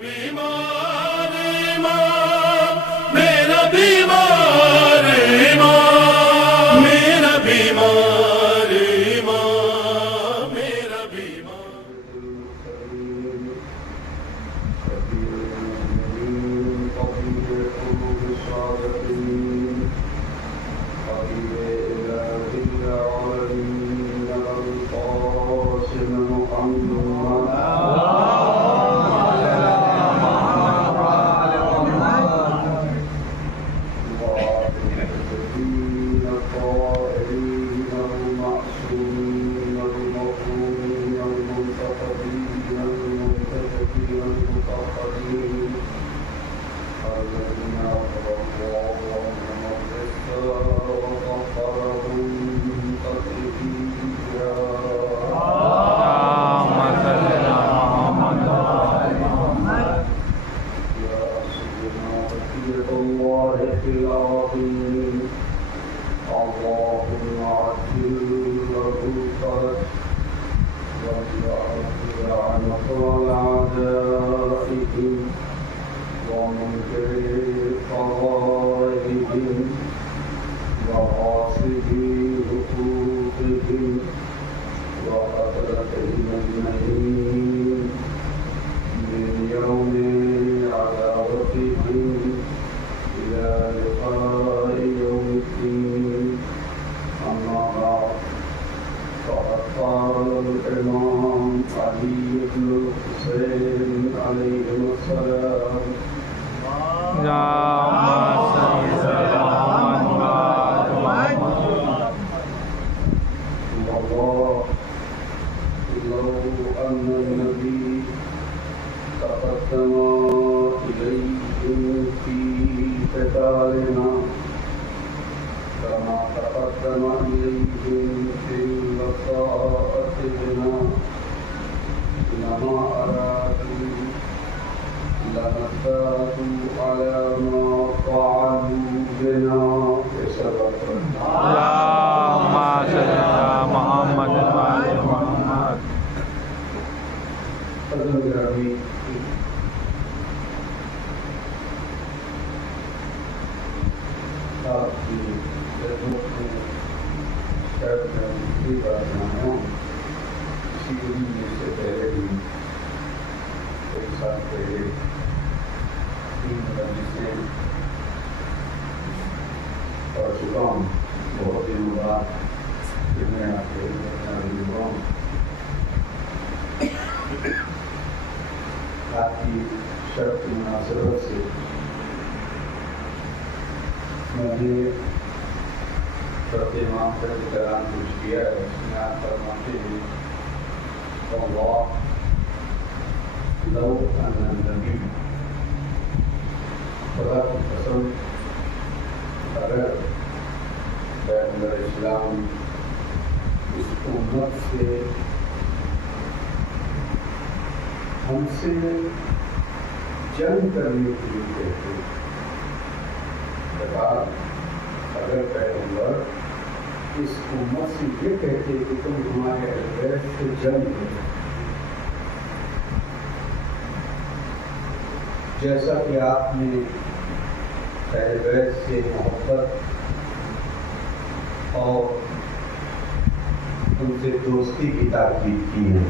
بیمار امام میرا بیمار امام میرا بیمار امام میرا بیمار ہم سے جنگ کرنے کے لیے کہتے اگر پیغمبر اس امت سے یہ کہتے کہ تم ہمارے اہل بیت سے جنگ کرو، جیسا کہ آپ نے اہل بیت سے محبت اور ان سے دوستی کی تاکید کی ہے،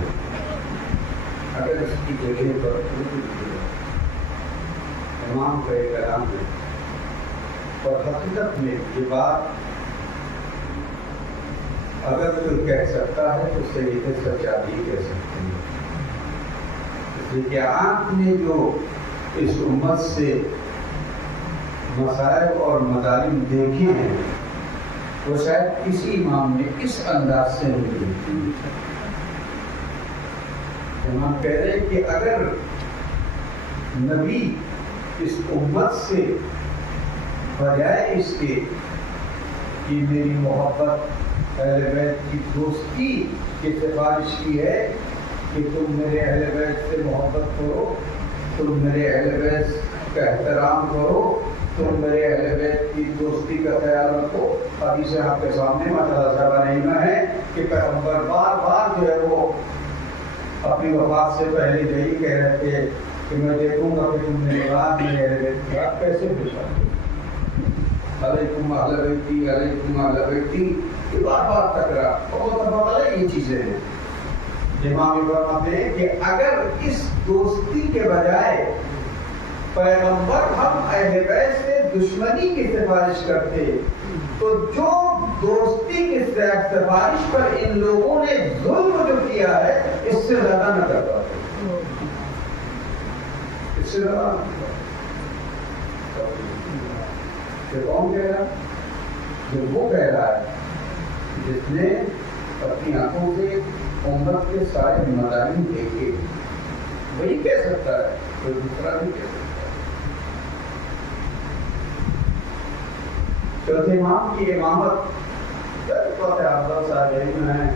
اگر اس کی جگہ پر امام کا ایک کلام ہے اور حقیقت میں یہ بات اگر کوئی کہہ سکتا ہے تو صحیح سچائی کہہ سکتے ہیں، اس لیے کہ آپ نے جو اس امت سے مسائل اور مظالم دیکھے ہیں وہ شاید کسی امام نے اس انداز سے نہیں دیکھے۔ امام کہہ رہے ہیں کہ اگر نبی اس امت سے بجائے اس کے کہ میری محبت اہل بیت کی دوستی کی سفارش کی ہے کہ تم میرے اہل بیت سے محبت کرو، تم میرے اہل بیت کا احترام کرو، تم میرے اہل بیت کی دوستی کا خیال رکھو، ابھی سے آپ کے سامنے مسئلہ صاحبہ نہیں ہے کہ پیغمبر بار بار جو ہے وہ اپنی وفات سے پہلے یہی کہہ رہے تھے کہ میں دیکھوں گا کہ تم نے رات میں اہل بیت کی بات کیسے پیش آتی علیکم اہل بیتی علیکم اہل بیتی، یہ بار بار تکرار بہت بڑا یہ چیزیں ہیں۔ امام فرماتے ہیں کہ اگر اس دوستی کے بجائے پیغمبر ہم اہل بیت سے دشمنی کی سفارش کرتے تو جو دوستی کی سفارش پر ان لوگوں نے ظلم جو کیا ہے اس سے زیادہ نہ کر پاتے، اس سے زیادہ کہ کون کہہ رہا؟ جو وہ کہہ رہا ہے جس نے اپنی آنکھوں سے امت کے سارے مظاہر دیکھے، وہی کہہ سکتا ہے، کوئی دوسرا نہیں کہہ سکتا۔ چوتھے امام کی امامت افضل صاحبین ہیں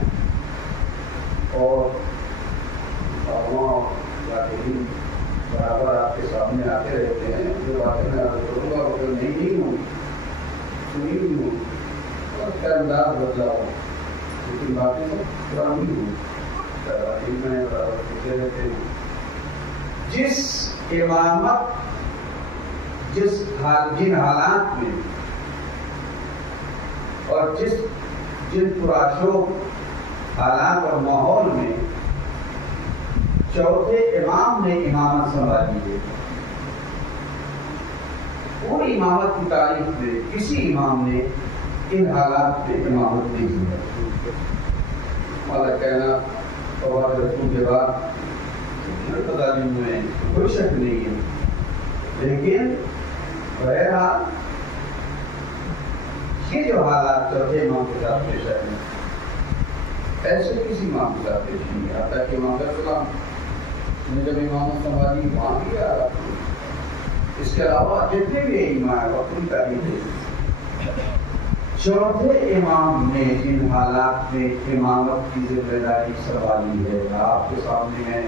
اور برابر آپ کے سامنے آتے رہتے ہیں، جو باتیں میں عرض کروں گا وہ نہیں ہوں سنی بھی ہوں اور اس کا انداز بدلا ہوں، لیکن باتیں سب پرانی ہوں میں برابر پوچھتے رہتے ہیں۔ جس امامت جن حالات میں اور جن پراشوب حالات اور ماحول میں چوتھے امام نے امامت سنبھالی ہے، پوری امامت کی تاریخ میں کسی امام نے ان حالات میں امامت نہیں کی ہے۔ ہمارا کہنا اور رسول کے بعد تعلیم میں کوئی شک نہیں ہے، لیکن بہرحال یہ جو حالات چوتھے امام کے ساتھ پیش آئے ایسے کسی امام کے ساتھ پیش نہیں آتا کہ امام السلام نے جب امامت سنبھالی وہاں بھی آ رہا، اس کے علاوہ جتنے بھی امام ہیں وہ اپنی تعریف ہے۔ چوتھے امام نے جن حالات میں امامت کی ذمہ داری سنبھالی ہے، آپ کے سامنے ہے،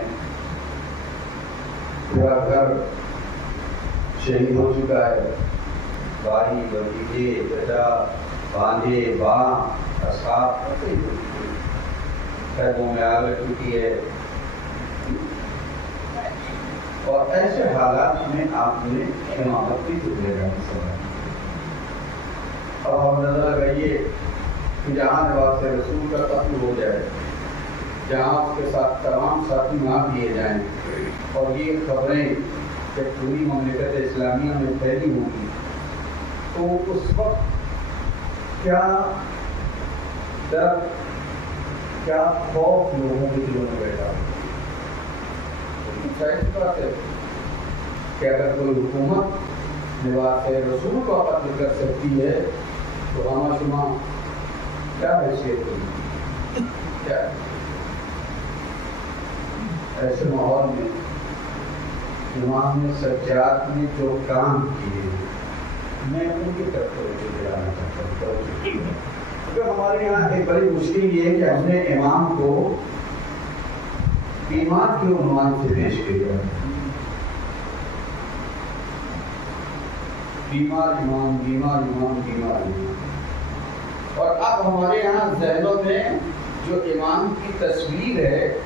پورا گھر شہید ہو چکا ہے، بھائی بھتیجے چچا بانجے باں اصحاب قیدوں میں آگ لگ چکی ہے، اور ایسے حالات میں آپ نے امامت کی ذمہ داری سنبھالی۔ اب ہم نظر لگائیے کہ جہاں نواز رسول کا قتل ہو جائے، جہاں اس کے ساتھ تمام ساتھی مار دیے جائیں اور یہ خبریں جب پوری مملکت اسلامیہ میں پھیلی ہوں گی تو اس وقت کیا درد کیا خوف لوگوں کے دلوں میں بیٹھا ظاہر بات ہے کہ اگر کوئی حکومت نواز رسول کو قتل کر سکتی ہے تو ہمہ شمہ کیا حیثیت ہوگی؟ کیا ایسے ماحول میں امام سجاد نے جو کام کیے میں ان کی طرف دلانا چاہتا ہوں، کیونکہ ہمارے یہاں ایک بڑی مشکل یہ ہے کہ ہم نے امام کو بیمار کے عنوان سے پیش کیا، بیمار امام بیمار امام بیمار امام، اور اب ہمارے یہاں ذہنوں میں جو امام کی تصویر ہے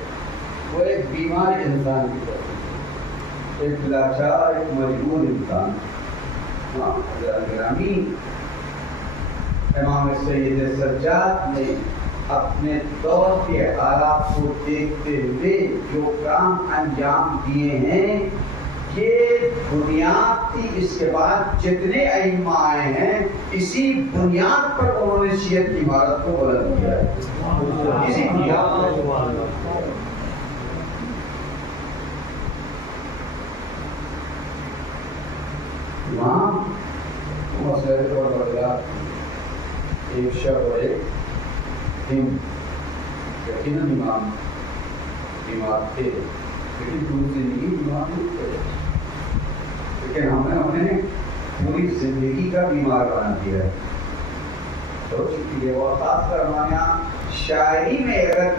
وہ ایک بیمار انسان کی تصویر، ایک لاچار ایک مجبور انسان۔ گرامی امام سید سجاد نے اپنے دور کے حالات کو دیکھتے ہوئے جو کام انجام دیے ہیں یہ بنیاد تھی، اس کے بعد جتنے ائمہ آئے ہیں اسی بنیاد پر انہوں نے شیعت کی عمارت کو بلند کیا ہے، اسی بنیاد پر۔ امام مسئلہ اور بغداد ایک شب اور ایک دن یقیناً امام بیمار تھے، لیکن پوری زندگی بیمار نہیں تھے، لیکن ہم نے انہیں پوری زندگی کا بیمار بنا دیا ہے۔ تو چکی ہے وہ خاص کر ہمارے یہاں شاعری میں اگر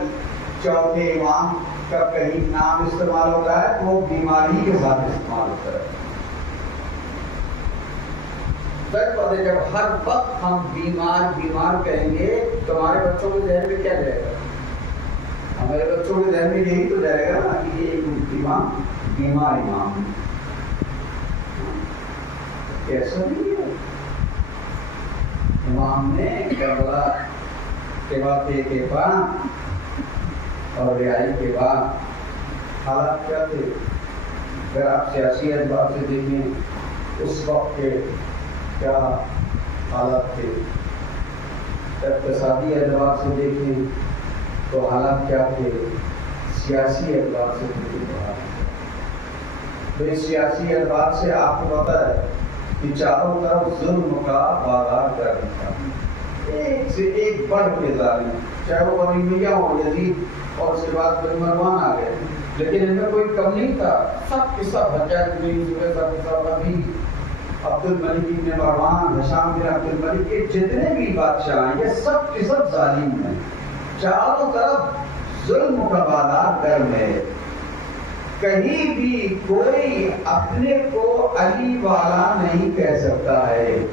چوتھے امام کا کہیں نام استعمال ہوتا ہے تو وہ بیماری کے ساتھ استعمال ہوتا ہے۔ جب ہر وقت ہم بیمار بیمار کہیں گے تو ہمارے بچوں کے ذہن میں کیا جائے گا؟ ہمارے بچوں کے ذہن میں یہی تو جائے گا کہ یہ ایک امام کیسا نہیں ہے؟ امام نے کربلا کے واقعے کے بعد اور رہائی کے بعد حالات کیا تھے؟ اگر آپ سیاسی اعتبار سے دیکھیں اس وقت کے کیا حالات تھے، اقتصادی اعتبار سے دیکھیں تو حالات کیا تھے، سیاسی اعتبار سے دیکھیں تو حالات تو اس سیاسی اعتبار سے آپ کو پتہ ہے کہ چاروں طرف ظلم کا بازار کر رہا تھا، ایک سے ایک بڑھ کے ظالم، چاہے وہ بنی میاں ہو یزید اور اس کے بعد بن مروان آ گئے، لیکن ان میں کوئی کم نہیں تھا، سب کے سب حجاج بن یوسف ابی عبد الملک بن مروان، ہشام بن عبد الملک، یہ جتنے بھی بادشاہ ہیں یہ سب کے سب ظالم ہیں، چاروں طرف ظلم کا بازار گرم ہے، کہیں بھی کوئی اپنے کو علی والا نہیں کہہ سکتا ہے۔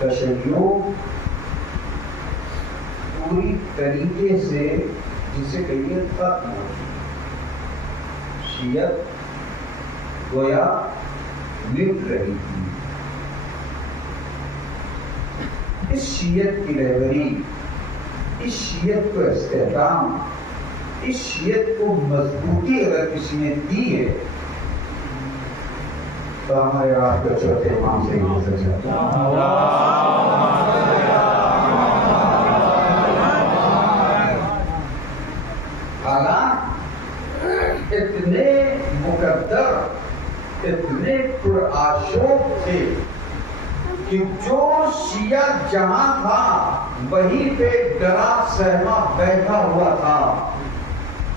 تشیع پوری طریقے سے جسے کہیے ختم ہو، شیعت گویا مٹ رہی تھی۔ اس شیعت کی رہبری، اس شیعت کو استحکام، اس شیعت کو مضبوطی اگر کسی نے دی ہے تو ہمارے آپ کے چوتھے امام سے حالات اتنے مقدر، اتنے پرآشوب تھے کہ جو شیعہ جہاں تھا وہیں پہ ڈرا سہما بیٹھا ہوا تھا،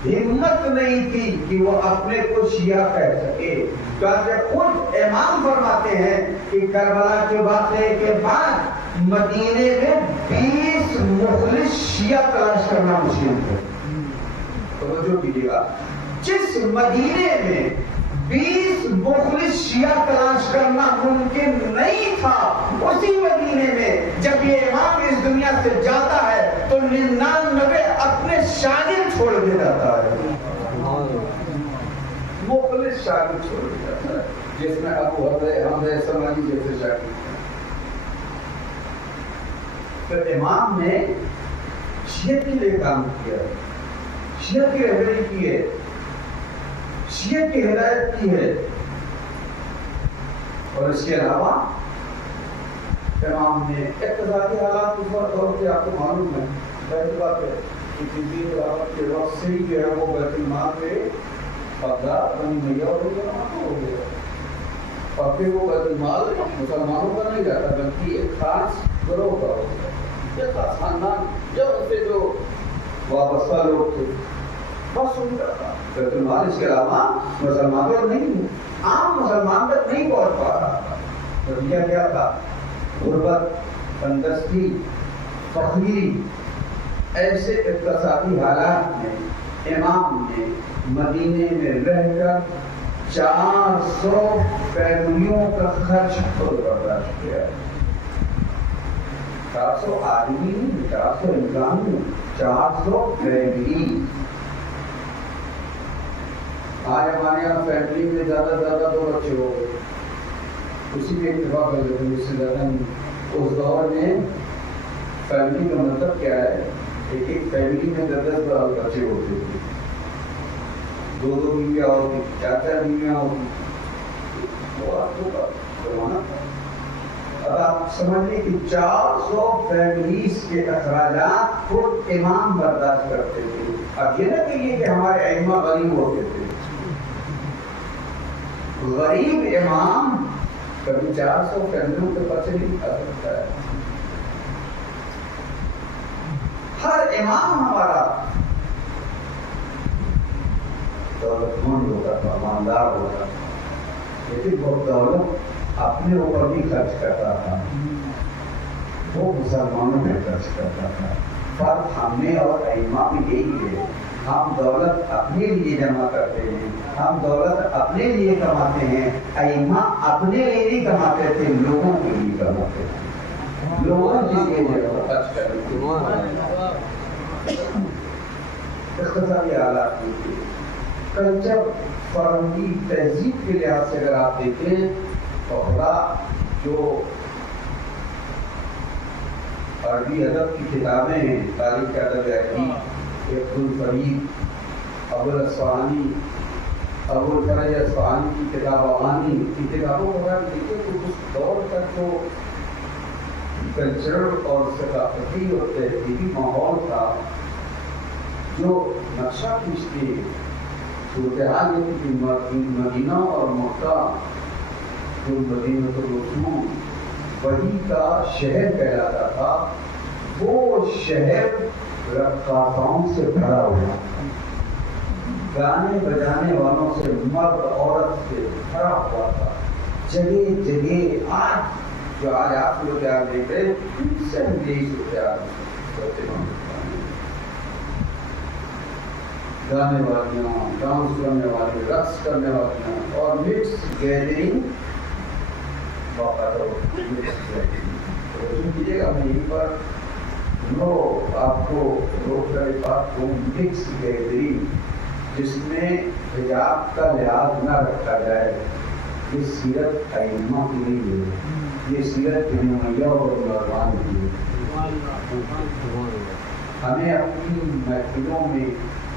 ہمت نہیں تھی کہ وہ اپنے کو شیعہ کہہ سکے، کیونکہ خود امام فرماتے ہیں کہ کربلا کے واقعے کے بعد مدینے میں 20 مخلص شیعہ تلاش کرنا مشکل تھا۔ توجہ کیجیے گا، جس مدینے میں 20 مخلص شیعہ تلاش کرنا ممکن نہیں تھا، اسی مدینے میں جب یہ امام اس دنیا سے جاتا ہے تو 99 اپنے شاگرد چھوڑ کے جاتا ہے، مخلص شاگرد چھوڑ کے جاتا ہے، جس میں ابو حمزہ سمانی جیسے شاگرد ہیں۔ تو امام نے شیعت کے لیے کام کیا، شیعت کی رہبری کی ہے، شیعت کی ہدایت کی ہے، اور اس کے علاوہ امام نے اقتصادی حالات اس وقت دور کے آپ کو معلوم ہے، پہلی بات ہے کہ کسی خلافت کے وقت سے ہی جو ہے وہ بیت المال پہ قبضہ بنی میاں ہو گیا، اور پھر وہ بیت المال مسلمانوں کا نہیں جاتا بلکہ ایک خاص گروہ کا ہو گیا، ایک خاص خاندان جو ان سے جو وابستہ لوگ تھے بس ان کا تھا، بیت المال اس کے علاوہ مسلمانوں نہیں، عام مسلمان تک نہیں پہنچ پا رہا تھا۔ رویہ کیا تھا؟ غربت، تندرستی، فقیری، ایسے اقتصادی حالات میں امام نے مدینے میں رہ کر 400 فیملیوں کا خرچ خود برداشت کیا، 400 آدمی نہیں، 400 انسان نہیں، 400 فیملی۔ آج ہمارے یہاں فیملی میں زیادہ سے زیادہ 2 بچے ہو گئے، اسی میں اتفاق کر لیتے ہیں، اس سے زیادہ نہیں۔ اس دور میں فیملی کا مطلب کیا ہے؟ ایک فیملی میں 10 بچے ہوتے تھے، 2 بیویاں ہوتی، 4 بیویاں ہوتی، وہ آپ کو کروانا تھا۔ اب آپ سمجھیں کہ 400 فیملیز کے اخراجات خود امام برداشت کرتے تھے۔ اب یہ نہ کہیے کہ ہمارے ائمہ غریب ہوتے تھے، غریب امام کبھی 400 فیملیوں کے بچے نہیں کھا سکتا ہے۔ ہر امام ہمارا دولت مند ہوتا تھا، مالدار ہوتا تھا، لیکن وہ دولت اپنے اوپر بھی خرچ کرتا تھا، وہ مسلمانوں میں خرچ کرتا تھا۔ فرق ہم نے اور ائمہ میں یہی ہے، ہم دولت اپنے لیے جمع کرتے ہیں، ہم دولت اپنے لیے کماتے ہیں، ائمہ اپنے لیے نہیں کماتے تھے، لوگوں کے لیے کماتے تھے، لوگوں کے لیے خرچ کرتے تھے۔ اقتصادی حالات نہیں تھے. کلچر فرنگی تہذیب کے لحاظ سے اگر آپ دیکھیں تو خدا جو عربی ادب کی کتابیں ہیں، تاریخ ادب عربی، عبدالفرید، ابوالاسفہانی، ابوالفرج اصفہانی کی کتاب اوانی کی کتابوں کو اگر دیکھیں تو اس دور تک جو کلچرل اور ثقافتی اور تہذیبی ماحول تھا، جو نقشہ کھینچ کے صورتحال یہ تھی کہ مدینہ اور مکہ جو مدینہ الرسول وحی کا شہر کہلاتا تھا، وہ شہر رقاصاؤں سے بھرا ہوا، گانے بجانے والوں سے، مرد عورت سے بھرا ہوا تھا. جگہ جگہ آج آپ لوگ کیا دیکھ رہے یہی صورتحال گانے والیاں، ڈانس کرنے والے، رقص کرنے والیاں اور مکس گیدرنگ کیجیے گا. میں یہیں پر آپ کو روک کر بات کو مکس گیدرنگ جس میں حجاب کا لحاظ نہ رکھا جائے، یہ سیرت ائمہ کی نہیں ہے، یہ سیرت بنی امیہ اور مروان کی ہے. ہمیں اپنی محفلوں میں،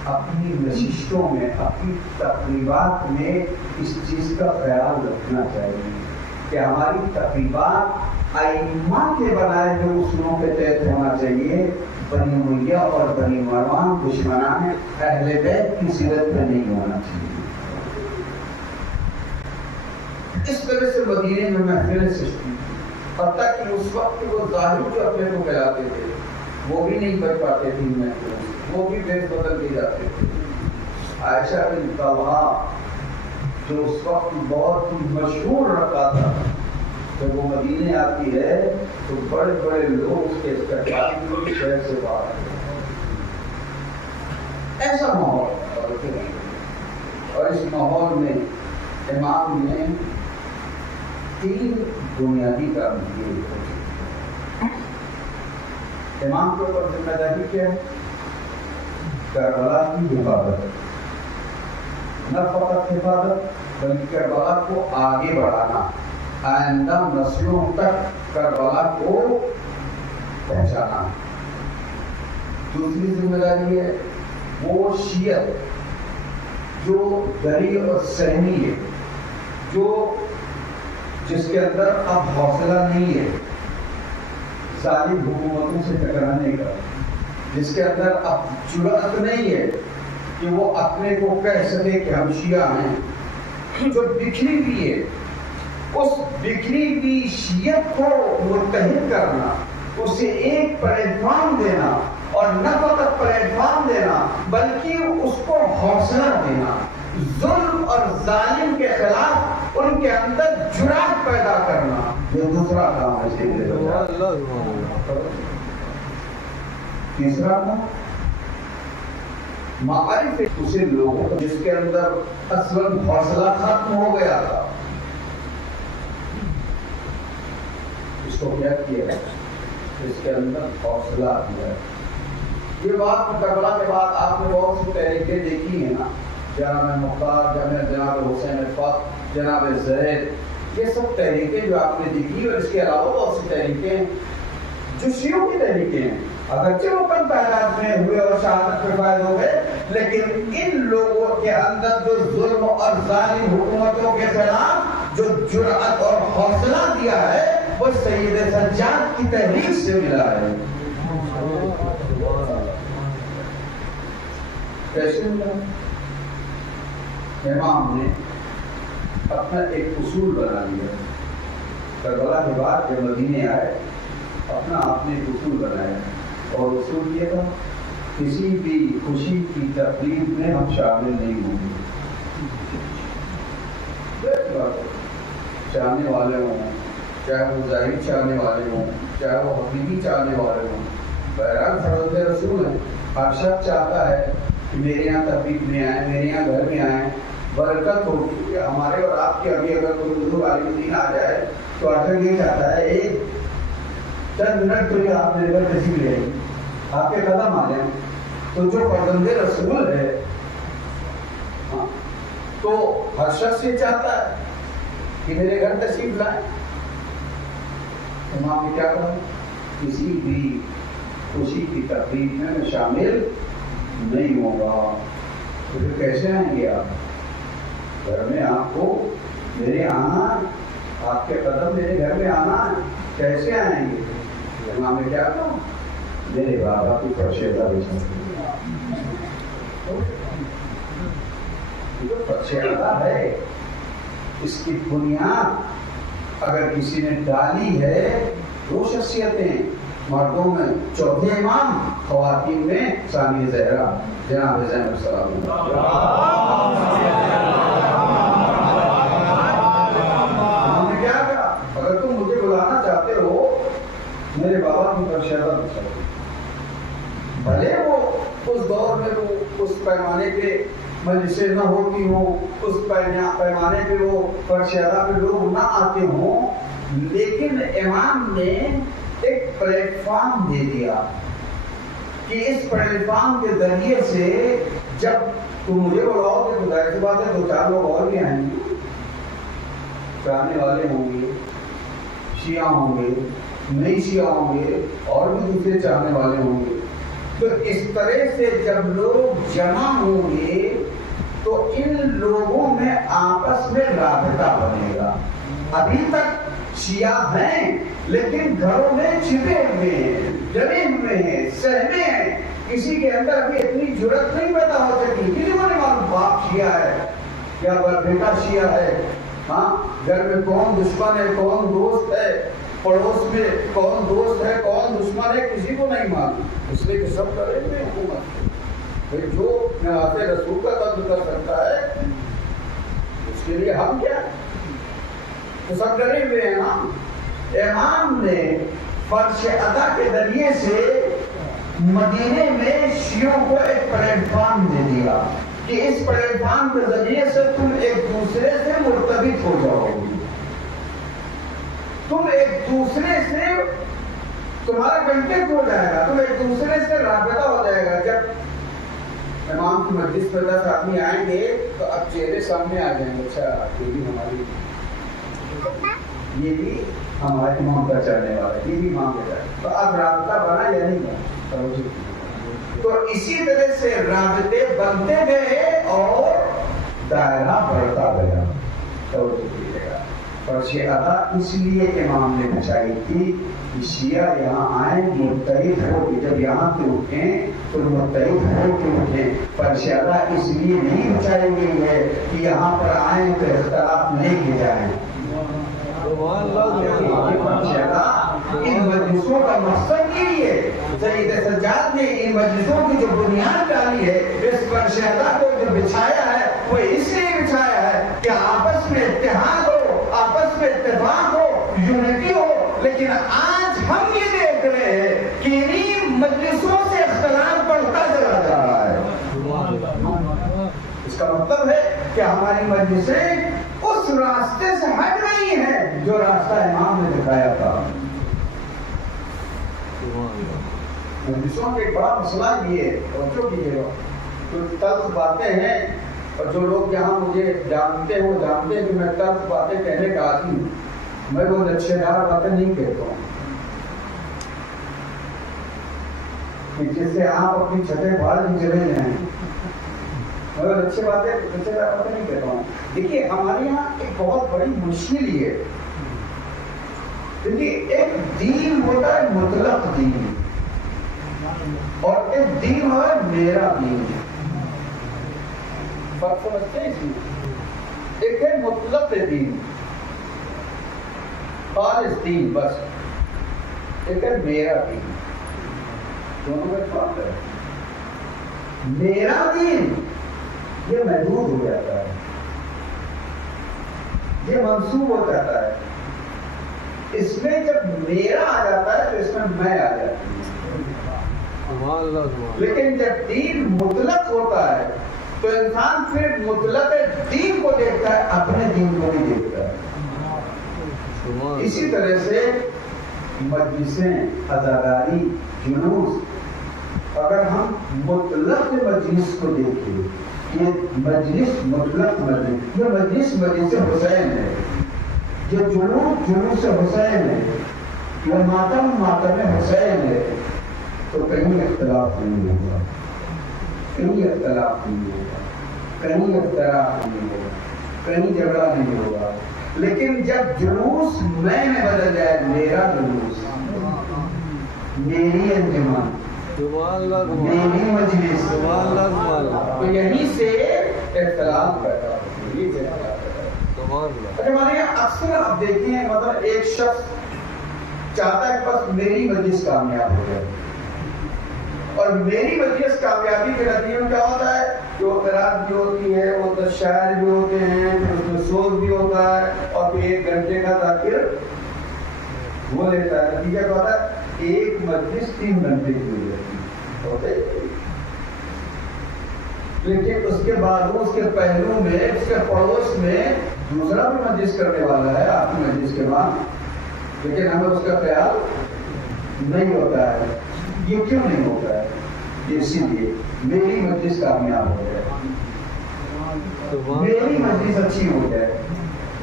اپنی نشستوں میں، اپنی تقریبات میں اس چیز کا خیال رکھنا چاہیے کہ ہماری تقریبات ائمہ کے بنائے ہوئے اصولوں کے تحت ہونا چاہیے. بنی امیہ اور بنی مروان دشمنان اہل بیت کی سیرت میں نہیں ہونا چاہیے. اس طرح سے مدینے میں محفلیں سجتی، حتیٰ کہ اس وقت وہ ظاہر جو اپنے کو کہلاتے تھے وہ بھی نہیں بچ پاتے تھے محفلوں سے، وہ بھی بیس بدل کے جاتے تھے. عائشہ بن طلحہ جو اس وقت بہت ہی مشہور رکھا تھا، جب وہ مدینے آتی ہے تو بڑے بڑے لوگ اس کے استقبال کے لیے شہر سے باہر آتے ہیں. ایسا ماحول، اور اس ماحول میں امام نے 3 بنیادی کام کیے. امام کے اوپر ذمہ داری کیا ہے؟ کربلا کی حفاظت، نہ فقط حفاظت بلکہ کربلا کو آگے بڑھانا، آئندہ نسلوں تک کربلا کو پہنچانا. دوسری ذمہ داری ہے وہ شیعت جو دری اور سہمی ہے، جس کے اندر اب حوصلہ نہیں ہے ظالم حکومتوں سے ٹکرانے کا، جس کے اندر اب جرأت نہیں ہے کہ وہ اپنے کو کہہ سکے کہ ہم شیعہ ہیں، جو بکھری ہوئی ہے اس بکھری ہوئی شیعت کو متحد کرنا، اسے ایک پلیٹ فارم دینا، اور نہ فقط پلیٹ فارم دینا بلکہ اس کو حوصلہ دینا، ظلم اور ظالم کے خلاف ان کے اندر جرأت پیدا کرنا، یہ دوسرا کام ہے. تیسرا کام معرفت اسے لوگوں جس کے اندر اصلاً حوصلہ ختم ہو گیا تھا، اس کو کیا کیا، اس کے اندر حوصلہ دیا. یہ بات کربلا کے بعد آپ نے بہت سی تحریکیں دیکھی ہیں نا، جناب مختار، جناب حسین فخر، جناب زید، یہ سب تحریکیں جو آپ نے دیکھی، اور اس کے علاوہ بہت سی تحریکیں جو شیعوں کی تحریکیں ہیں، اگرچہ وہ کم تعداد میں ہوئے اور شہادت پہ فائز ہو گئے، لیکن ان لوگوں کے اندر جو ظلم اور ظالم حکومتوں کے خلاف جو جرأت اور حوصلہ دیا ہے وہ سید سجاد کی تحریک سے ملا ہے. کیسے ملا؟ امام نے اپنا ایک اصول بنا لیا. کربلا کے بعد جب مدینے آئے اپنا آپ نے ایک اصول بنایا، اور اصول یہ تھا کسی بھی خوشی کی تقریب میں ہم شامل نہیں ہوں گے. چاہنے والے ہوں، چاہے وہ ظاہر چاہنے والے ہوں، چاہے وہ حقیقی چاہنے والے ہوں، بہرحال فرض رسول ہے. ہر شخص چاہتا ہے کہ میرے یہاں تقریب میں آئیں، میرے یہاں گھر میں آئیں، برکت ہوگی. کہ ہمارے اور آپ کے ابھی اگر کوئی بزرگ عالم دین آ جائے تو اٹھر یہ چاہتا ہے ایک چند منٹ کے لیے آپ میرے گھر تشریف لے آئیں، آپ کے قدم آ جائیں، تو جو فرزند رسول ہے تو ہر شخص یہ چاہتا ہے کہ میرے گھر تشریف لائیں. امام نے کیا کہا؟ کسی بھی خوشی کی تقریب میں شامل نہیں ہوگا. تو پھر کیسے آئیں گے آپ گھر میں؟ آپ کو میرے آنا، آپ کے قدم میرے گھر میں آنا ہے، کیسے آئیں گے؟ امام نے کیا کہا؟ میرے بابا کی فرشیدہ بچھا. جو فرشیدہ ہے اس کی بنیاد اگر کسی نے ڈالی ہے، دو شخصیتیں مردوں میں چوتھے امام، خواتین میں ثانی زہرا جناب زینب السلام. انہوں نے کیا کہا؟ اگر تم مجھے بلانا چاہتے ہو میرے بابا کی فرشیدہ بچھا. بھلے وہ اس دور میں وہ اس پیمانے پہ مجلسیں نہ ہوتی ہوں، اس پیمانے پہ وہ فرشیدہ پہ لوگ نہ آتے ہوں، لیکن امام نے ایک پلیٹ فارم دے دیا کہ اس پلیٹ فارم کے ذریعے سے جب تم مجھے بلاؤ گے تو ظاہر سی بات ہے دو چار لوگ اور بھی آئیں گے، چاہنے والے ہوں گے، شیعہ ہوں گے، نہیں شیعہ ہوں گے، اور بھی دوسرے چاہنے والے ہوں گے. تو اس طرح سے جب لوگ جمع ہوں گے تو ان لوگوں میں آپس میں رابطہ بنے گا. ابھی تک شیعہ ہیں لیکن گھروں میں چھپے ہوئے ہیں، جمے ہوئے ہیں، سہمے ہیں. کسی کے اندر ابھی اتنی جرت نہیں پیدا ہو سکی. کسی کو نہیں معلوم باپ شیعہ ہے یا بیٹا شیعہ ہے. ہاں، گھر میں کون دشمن ہے، کون دوست ہے، پڑوس میں کون دوست ہے، کون دشمن ہے، کسی کو نہیں معلوم. اس لیے کہ سب کرے ہوئے حکومت جو نواز رسول کا قتل کر سکتا ہے اس کے لیے ہم کیا؟ تو سب ڈرے ہوئے ہیں نا. امام نے فرش ادا کے ذریعے سے مدینے میں شیعوں کو ایک پلیٹ فارم دے دیا کہ اس پلیٹ فارم کے ذریعے سے تم ایک دوسرے سے مرتبط ہو جاؤ گے. تم ایک دوسرے سے تمہارا کنٹیکٹ ہو جائے گا، تم ایک دوسرے سے رابطہ ہو جائے گا. جب امام کی مجلس میں 10 آدمی آئیں گے تو اب چہرے سامنے آ جائیں گے. اچھا یہ بھی ہمارے امام کا چلنے والا ہے، یہ بھی امام کا چلنے. تو اب رابطہ بنا یا نہیں بنا؟ تو اسی طرح سے رابطے بنتے گئے اور دائرہ بڑھتا گیا. فرش ادا اس لیے امام نے بچائی تھی کہ شیعہ یہاں آئیں متحد ہو کے، جب یہاں سے اٹھیں تو متحد ہو کے اٹھیں. فرش ادا اس لیے نہیں بچائی گئی ہے کہ یہاں پر آئیں تو اختلاف لے کے جائیں. ان مجلسوں کا مقصد یہی ہے. سید سجاد نے ان مجلسوں کی جو بنیاد ڈالی ہے، اس فرش ادا کو جو بچھایا ہے وہ اس لیے بچھایا ہے کہ آپس میں اتحاد ہو، آپس میں اتفاق ہو، یونٹی ہو. لیکن آج ہم یہ دیکھ رہے ہیں کہ انہیں مجلسوں سے اختلاف بڑھتا چلا جا رہا ہے. اس کا مطلب ہے کہ ہماری مجلسیں اس راستے سے ہٹ رہی ہیں جو راستہ امام نے دکھایا تھا. مجلسوں کا ایک بڑا مسئلہ یہ ہے، توجہ کیجیے گا، جو تلخ باتیں ہیں اور جو لوگ یہاں مجھے جانتے ہیں وہ جانتے ہیں کہ میں تلخ باتیں کہنے کا عادی ہوں. میں وہ لچھے دار باتیں نہیں کہتا ہوں کہ جس سے آپ اپنی چھتیں پھاڑ کے چلے جائیں. میں لچھے دار باتیں نہیں کہتا ہوں. دیکھیے ہمارے یہاں ایک بہت بڑی مشکل یہ ہے، کیونکہ ایک دین ہوتا ہے مطلق دین اور ایک دین ہے میرا دین. فرق سمجھتے ہیں جی؟ ایک ہے مطلق دین، خالص دین بس، ایک ہے میرا دین. دونوں میں فرق ہے. میرا دین یہ محدود ہو جاتا ہے، یہ منسوب ہو جاتا ہے. اس میں جب میرا آ جاتا ہے تو اس میں میں آ جاتی ہوں. لیکن جب دین مطلق ہوتا ہے تو انسان پھر مطلق دین کو دیکھتا ہے، اپنے دین کو نہیں دیکھتا ہے. اسی طرح سے مجلسیں، عزاداری، جلوس اگر ہم مطلق مجلس کو دیکھیں، یہ مجلس مطلق مجلس، یہ مجلس مجلس حسین ہے، یہ جلوس جلوس حسین ہے، یہ ماتم ماتم حسین ہے، تو کہیں اختلاف نہیں ہوگا، کہیں اختلاف نہیں ہوگا، کہیں اختلاف نہیں ہوگا، کہیں جھگڑا نہیں ہوگا۔ لیکن جب جلوس میں بدل جائے، میرا جلوس، میری انجمن، میری مجلس، تو یہیں سے اختلاف پیدا ہوتا ہے۔ ہمارے یہاں اکثر آپ دیکھتے ہیں، مطلب ایک شخص چاہتا ہے بس میری مجلس کامیاب ہو جائے، اور میری مجلس کامیابی کے نتیجے میں کیا ہوتا ہے، جو قرات بھی ہوتی ہے، وہ تو شاعر بھی ہوتے ہیں، پھر اس میں سوز بھی ہوتا ہے، اور پھر 1 گھنٹے کا تاخیر وہ لیتا ہے، نتیجہ کیا ہوتا ہے، ایک مجلس 3 گھنٹے کی ہوتی ہے۔ لیکن اس کے بعد اس کے پہلو میں، اس کے پڑوس میں دوسرا بھی مجلس کرنے والا ہے آپ کی مجلس کے بعد، لیکن ہمیں اس کا خیال نہیں ہوتا ہے۔ یہ کیوں نہیں ہوتا ہے؟ یہ اسی لیے میری مجلس کامیاب ہو جائے، میری مجلس اچھی ہو جائے،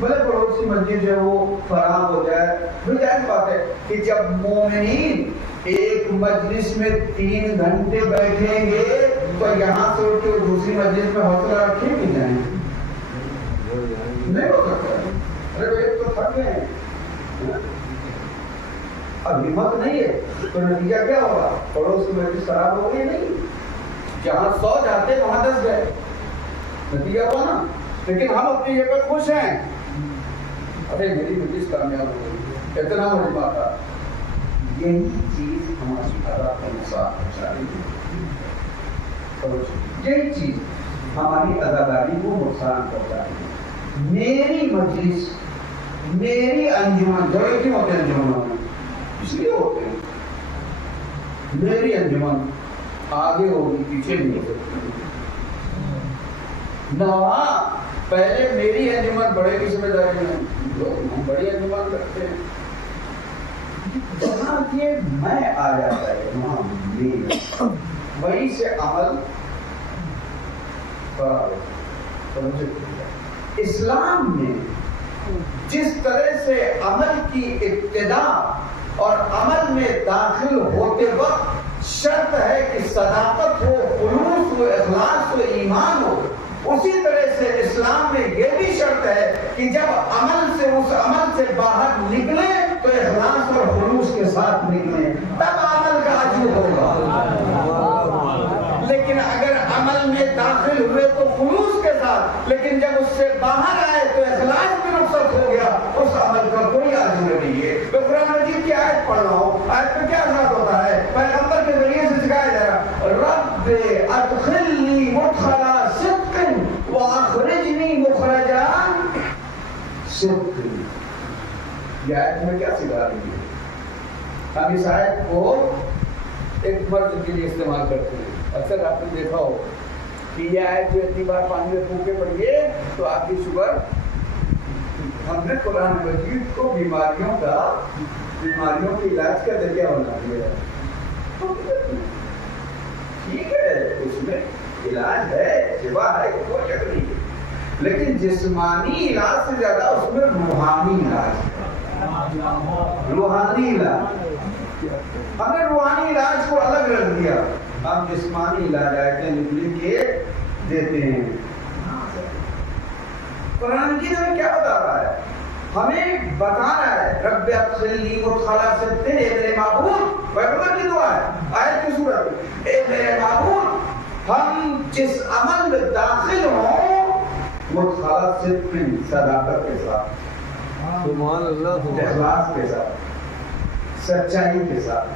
بھلے پڑوسی مسجد جو ہے وہ خراب ہو جائے۔ وہ جائز بات ہے کہ جب مومنین ایک مجلس میں 3 گھنٹے بیٹھیں گے تو یہاں سے اٹھ کے دوسری مجلس میں حوصلہ رکھیں بھی جائیں، نہیں ہو سکتا ہے۔ ارے ایک تو تھک گئے ہیں، اب ہمت نہیں ہے، تو نتیجہ کیا ہوگا، پڑوس کی مجلس خراب ہو گئی نہیں، جہاں 100 جاتے وہاں 10 گئے، نتیجہ ہوا نا۔ لیکن ہم اپنی جگہ خوش ہیں، ارے میری مجلس کامیاب ہو گئی، اتنا مجمع تھا۔ یہی چیز ہماری ادا کو نقصان پہنچا رہی ہے، یہی چیز ہماری اداکاری کو نقصان پہنچا رہی ہے۔ میری مجلس، میری انجمن، جگہ کیوں ہوتے ہیں انجمن؟ اس لیے ہوتے ہیں میری انجمن آگے ہوگی پیچھے نہیں ہو سکتی۔ نہ پہلے میری انجمن بڑے کی ذمہ داری ہے، ہم بڑی انجمن کرتے ہیں، جہاں یہ میں آ جاتا ہے وہاں میری، وہیں سے عمل اسلام میں جس طرح سے عمل کی ابتدا اور عمل میں داخل ہوتے وقت شرط ہے کہ صداقت ہو، خلوص ہو، اخلاص ہو، ایمان ہو، اسی طرح سے اسلام میں یہ بھی شرط ہے کہ جب عمل سے اس عمل سے باہر نکلے تو اخلاص اور خلوص کے ساتھ نکلے، تب عمل کا اجر ہوگا۔ لیکن اگر عمل میں داخل ہوئے تو خلوص کے ساتھ، لیکن جب اس سے باہر آئے تو اخلاص میں رخصت ہو گیا، اس عمل کا کوئی اجر نہیں ہے۔ میں قرآن مجید کی آیت پڑھ رہا ہوں، آیت میں کیا ارشاد ہوتا ہے، پیغمبر کے ذریعے سے سکھایا جا رہا، رب ادخلنی مدخل صدق واخرجنی مخرج صدق۔ یہ آیت میں کیا سکھا رہی ہے؟ ہم اس آیت کو ایک مرد کے لیے استعمال کرتے ہیں۔ اکثر آپ نے دیکھا ہو کہ یہ آیت جو اتنی بار پانی میں پھونکے پڑیے تو آپ کی شوگر، ہم نے قرآن مجید کو بیماریوں کے علاج کا ذریعہ بنا دیا ہے۔ ٹھیک ہے، اس میں علاج ہے، شفا ہے، کوئی شک نہیں ہے، لیکن جسمانی علاج سے زیادہ اس میں روحانی علاج ہے، روحانی علاج۔ ہم نے روحانی علاج کو الگ رکھ دیا، ہم جسمانی علاج آئے لکھ کے دیتے ہیں۔ قرآن کی ہمیں کیا بتا رہا ہے؟ ہمیں بتا رہا ہے رب ادخلنی مدخل صدق، اے میرے معبود، پیغمبر کی دعا ہے آیت کی صورت، اے میرے معبود ہم جس عمل میں داخل ہوں مدخل صدق، صداقت کے ساتھ، سبحان اللہ، اخلاص کے ساتھ، سچائی کے ساتھ۔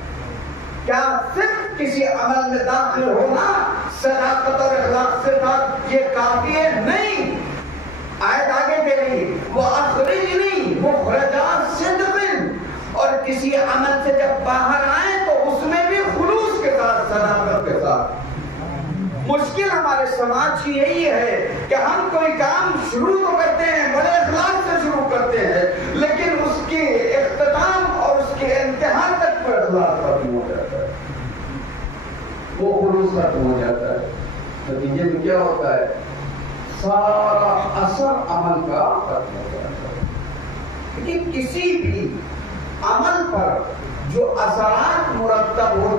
کیا صرف کسی عمل میں داخل ہونا صداقت اور اخلاص سے ساتھ یہ کافی ہے؟ نہیں، آیت آگے کہہ رہی وَأَخْرِجْنِي مُخْرَجَ صِدْقٍ، اور کسی عمل سے جب باہر آئیں تو اس میں بھی خلوص کے ساتھ، صداقت کے ساتھ۔ مشکل ہمارے سماج کی یہی ہے کہ ہم کوئی کام شروع تو کرتے ہیں، بڑے اخلاص سے شروع کرتے ہیں، لیکن اس کی اختتام اور اس کے انتہا تک پر اخلاص ختم ہو جاتا ہے، وہ وہ خلوص ختم ہو جاتا ہے. نتیجے میں کیا ہوتا ہے؟ سارا اثر عمل کا ختم ہو جاتا ہے. لیکن کسی بھی عمل پر جو اثرات مرتب ہوتے